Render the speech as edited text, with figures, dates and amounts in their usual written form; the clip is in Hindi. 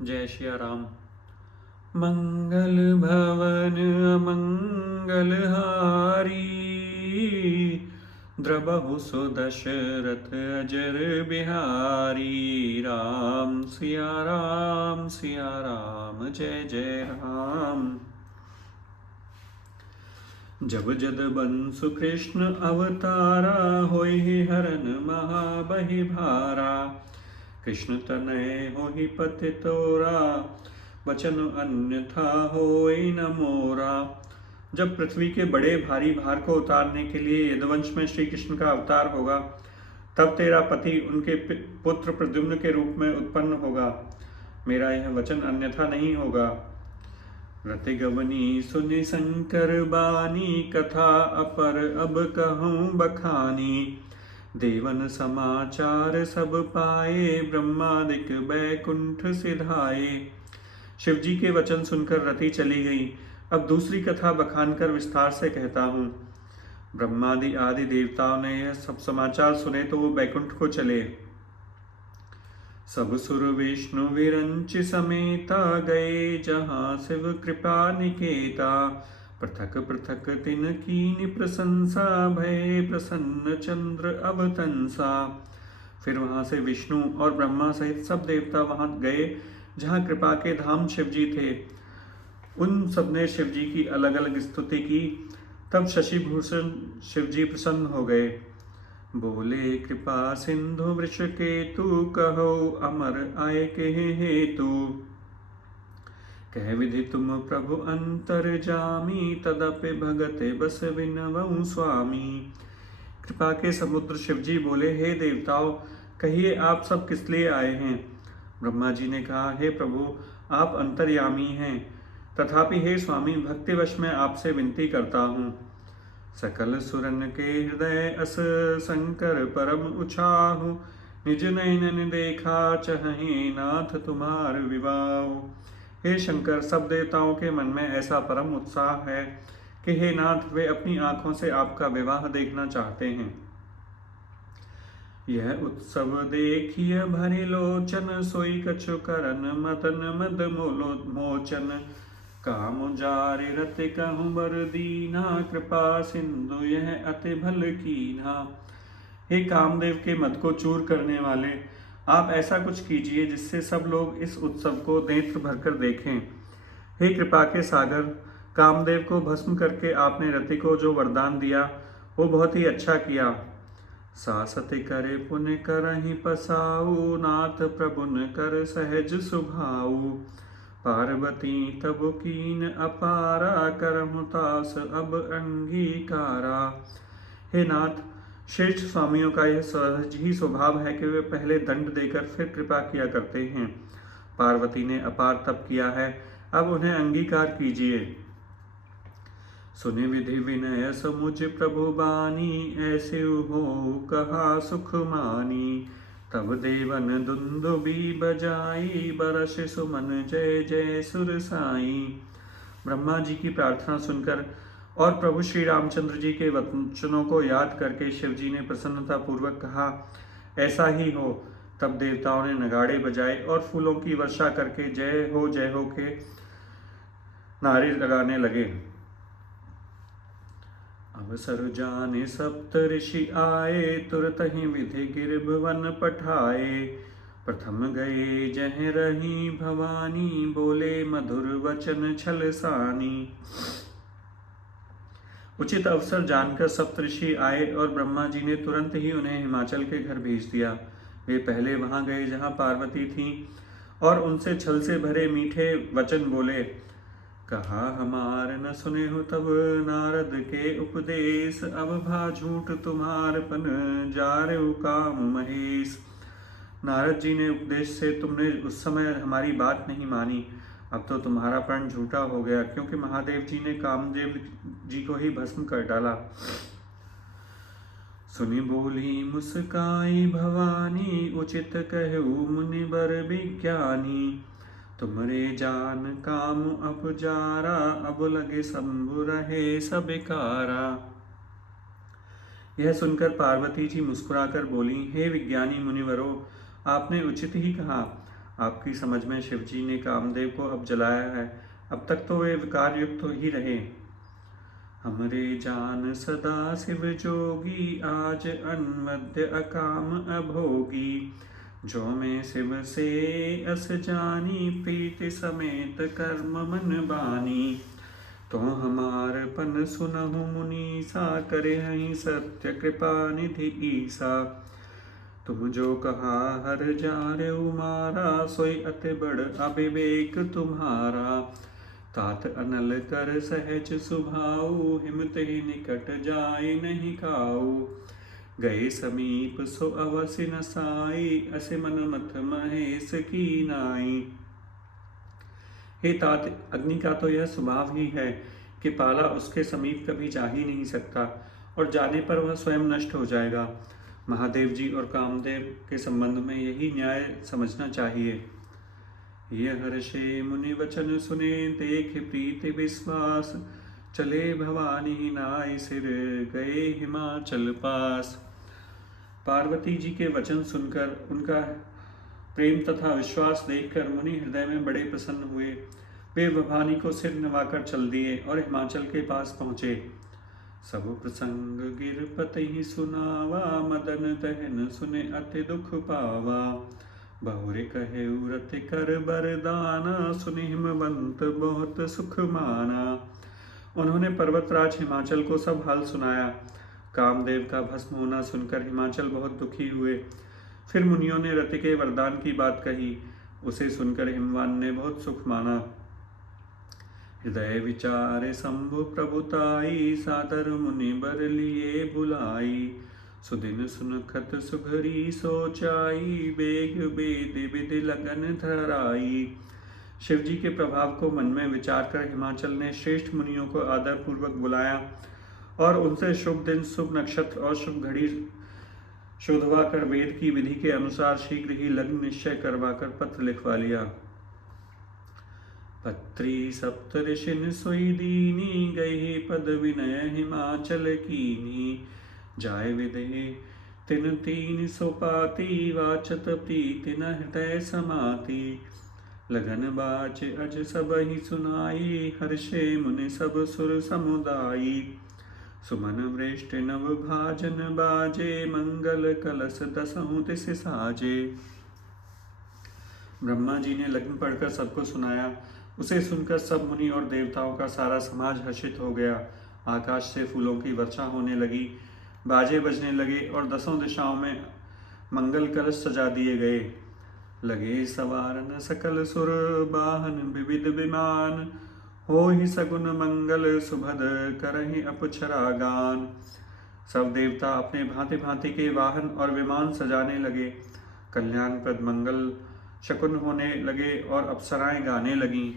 जय श्री राम। मंगल भवन मंगल हारी, द्रबहु सुदशरथ अजर बिहारी। राम सिया राम सिया राम, जय जय राम। जब जद बंसु कृष्ण अवतारा, होई हरन महाबहि भारा। कृष्ण तनय होहि पति तोरा, वचन अन्यथा होई न मोरा। जब पृथ्वी के बड़े भारी भार को उतारने के लिए यदुवंश में श्री कृष्ण का अवतार होगा, तब तेरा पति उनके पुत्र प्रद्युम्न के रूप में उत्पन्न होगा। मेरा यह वचन अन्यथा नहीं होगा। रति गवनी सुनि शंकर बानी, कथा अपर अब कहूँ बखानी। देवन समाचार सब पाए, ब्रह्मादिक बैकुंठ सिधाए। शिव जी के वचन सुनकर रति चली गई। अब दूसरी कथा बखान कर विस्तार से कहता हूँ। ब्रह्मादि आदि देवताओं ने यह सब समाचार सुने तो वो बैकुंठ को चले। सब सुर विष्णु विरंच समेता, गए जहाँ शिव कृपा निकेता। पृथक पृथक तिन कीन प्रशंसा, भय प्रसन्न चंद्र अवतंसा। फिर वहां से विष्णु और ब्रह्मा सहित सब देवता वहां गए जहाँ कृपा के धाम शिवजी थे। उन सबने शिवजी की अलग अलग स्तुति की। तब शशिभूषण शिवजी प्रसन्न हो गए। बोले कृपा सिंधु वृष केतु, कहो अमर आय के हेतु। कह विधि तुम प्रभु अंतर जामी, तदपि भगते बस विनवऊ स्वामी। कृपा के समुद्र शिवजी बोले, हे देवताओं, कहिए आप सब किस लिए आए हैं। ब्रह्मा जी ने कहा, हे प्रभु, आप अंतर्यामी हैं, तथापि हे स्वामी, भक्तिवश में आपसे विनती करता हूँ। सकल सुरन के हृदय अस, शंकर परम उछाहु। निज नयन देखा चहे, नाथ तुम्हार विवाह। हे शंकर, सब देवताओं के मन में ऐसा परम उत्साह है कि हे नाथ, वे अपनी आंखों से आपका विवाह देखना चाहते हैं। यह उत्सव देखिए भरि लोचन, सोई कछु करन मदन मद मोचन। काम जारि रति कहूँ बर दीना, कृपा सिंधु यह अति भल कीन्हा। हे कामदेव के मद को चूर करने वाले, आप ऐसा कुछ कीजिए जिससे सब लोग इस उत्सव को नेत्र भरकर देखें। हे कृपा के सागर, कामदेव को भस्म करके आपने रति को जो वरदान दिया वो बहुत ही अच्छा किया। सासति करे पुण्य करहि पसाऊ, नाथ प्रभुन कर सहज सुभाऊ। पार्वती तब कीन अपारा, करहु तास अब अंगीकारा। हे नाथ, श्रेष्ठ स्वामियों का यह सहज ही स्वभाव है कि वे पहले दंड देकर फिर कृपा किया करते हैं। पार्वती ने अपार तप किया है, अब उन्हें अंगीकार कीजिए। सुनि विधि विनय समुझ प्रभु बानी, ऐसे हो कहा सुख मानी। तब देवन दुंदुबी बजाई, बरस सुमन जय जय सुर साई। ब्रह्मा जी की प्रार्थना सुनकर और प्रभु श्री रामचंद्र जी के वचनों को याद करके शिव जी ने प्रसन्नता पूर्वक कहा, ऐसा ही हो। तब देवताओं ने नगाड़े बजाए और फूलों की वर्षा करके जय हो के नारे लगाने लगे। अवसर जाने सप्त ऋषि आए, तुरत ही विधि गिर भुवन पठाए। प्रथम गए जह रही भवानी, बोले मधुर वचन छल सानी। उचित अवसर जानकर सप्तऋषि आए और ब्रह्मा जी ने तुरंत ही उन्हें हिमाचल के घर भेज दिया। वे पहले वहां गए जहां पार्वती थीं और उनसे छल से भरे मीठे वचन बोले। कहा हमार न सुने हो तब नारद के उपदेश, अब भा झूठ तुम्हारपन जारे काम महेश। नारद जी ने उपदेश से तुमने उस समय हमारी बात नहीं मानी, अब तो तुम्हारा प्रण झूठा हो गया, क्योंकि महादेव जी ने कामदेव जी को ही भस्म कर डाला। सुनी बोली मुस्काई भवानी, उचित कहू मुनिबर विज्ञानी। तुमरे जान काम अब जारा, अब लगे शंभु रहे सबिकारा। यह सुनकर पार्वती जी मुस्कुराकर बोली, हे विज्ञानी मुनिवरों, आपने उचित ही कहा। आपकी समझ में शिव जी ने कामदेव को अब जलाया है, अब तक तो वे विकार युक्त ही रहे। हमरे जान सदा शिव जोगी, आज अन्वद्य अकाम अभोगी। जो मैं शिव से अस जानी, प्रीति समेत कर्म मन बानी। तो हमार पन सुनहु मुनीसा, करे हहीं सत्य कृपा निधि ईसा। तुम जो कहा हर जारे मारा, सोई अति बड़ अविवेक तुम्हारा। तात अनल कर सहज सुभाऊ, हिमत ही निकट जाय नहीं काऊ। गए समीप सो अवसि न साई, अस मन मथ महेश की नाई। हे तात, अग्नि का तो यह स्वभाव ही है कि पाला उसके समीप कभी जा ही नहीं सकता, और जाने पर वह स्वयं नष्ट हो जाएगा। महादेव जी और कामदेव के संबंध में यही न्याय समझना चाहिए। ये हर्षे मुनि वचन सुने, देख प्रीति विश्वास। चले भवानी नाय सिर, गए हिमाचल पास। पार्वती जी के वचन सुनकर, उनका प्रेम तथा विश्वास देखकर मुनि हृदय में बड़े प्रसन्न हुए। वे भवानी को सिर नवाकर चल दिए और हिमाचल के पास पहुँचे। सब प्रसंग गिरपति ही सुनावा, मदन दहन सुने अति दुख पावा। बहुरे कहे रति कर बरदाना, सुनि हिमवंत बहुत सुख माना। उन्होंने पर्वतराज हिमाचल को सब हाल सुनाया। कामदेव का भस्म होना सुनकर हिमाचल बहुत दुखी हुए। फिर मुनियों ने रति के वरदान की बात कही। उसे सुनकर हिमवान ने बहुत सुख माना। हृदय विचारे शंभु प्रभुताई, सादर मुनि बर लिए बुलाई। सुदिन सुनखत सुघरी सोचाई, बेग बेद विधि लगन धराई। शिव जी के प्रभाव को मन में विचार कर हिमाचल ने श्रेष्ठ मुनियों को आदर पूर्वक बुलाया और उनसे शुभ दिन, शुभ नक्षत्र और शुभ घड़ी शोधवा कर वेद की विधि के अनुसार शीघ्र ही लग्न निश्चय करवा कर पत्र लिखवा लिया। पत्री सप्त ऋषिन सोई दीनी, गए पद विनय हिमाचल कीनी। जाय विदे तिन तीन सोपाती, वाचत प्रीति न हृदय समाती। लगन बाज अज सब ही सुनाई, हर्षे मुनि सब सुर समुदायी। सुमन वृष्टि नव भाजन बाजे, मंगल कलश दसहु तिस साजे। ब्रह्मा जी ने लग्न पढ़कर सबको सुनाया। उसे सुनकर सब मुनि और देवताओं का सारा समाज हर्षित हो गया। आकाश से फूलों की वर्षा होने लगी, बाजे बजने लगे और दसों दिशाओं में मंगल कलश सजा दिए गए। लगे सवारन सकल सुर, बाहन विविध विमान। हो ही सगुन मंगल सुभद, करहि अपुछरा गान। सब देवता अपने भांति भांति के वाहन और विमान सजाने लगे। कल्याणप्रद मंगल शकुन होने लगे और अप्सराएं गाने लगीं।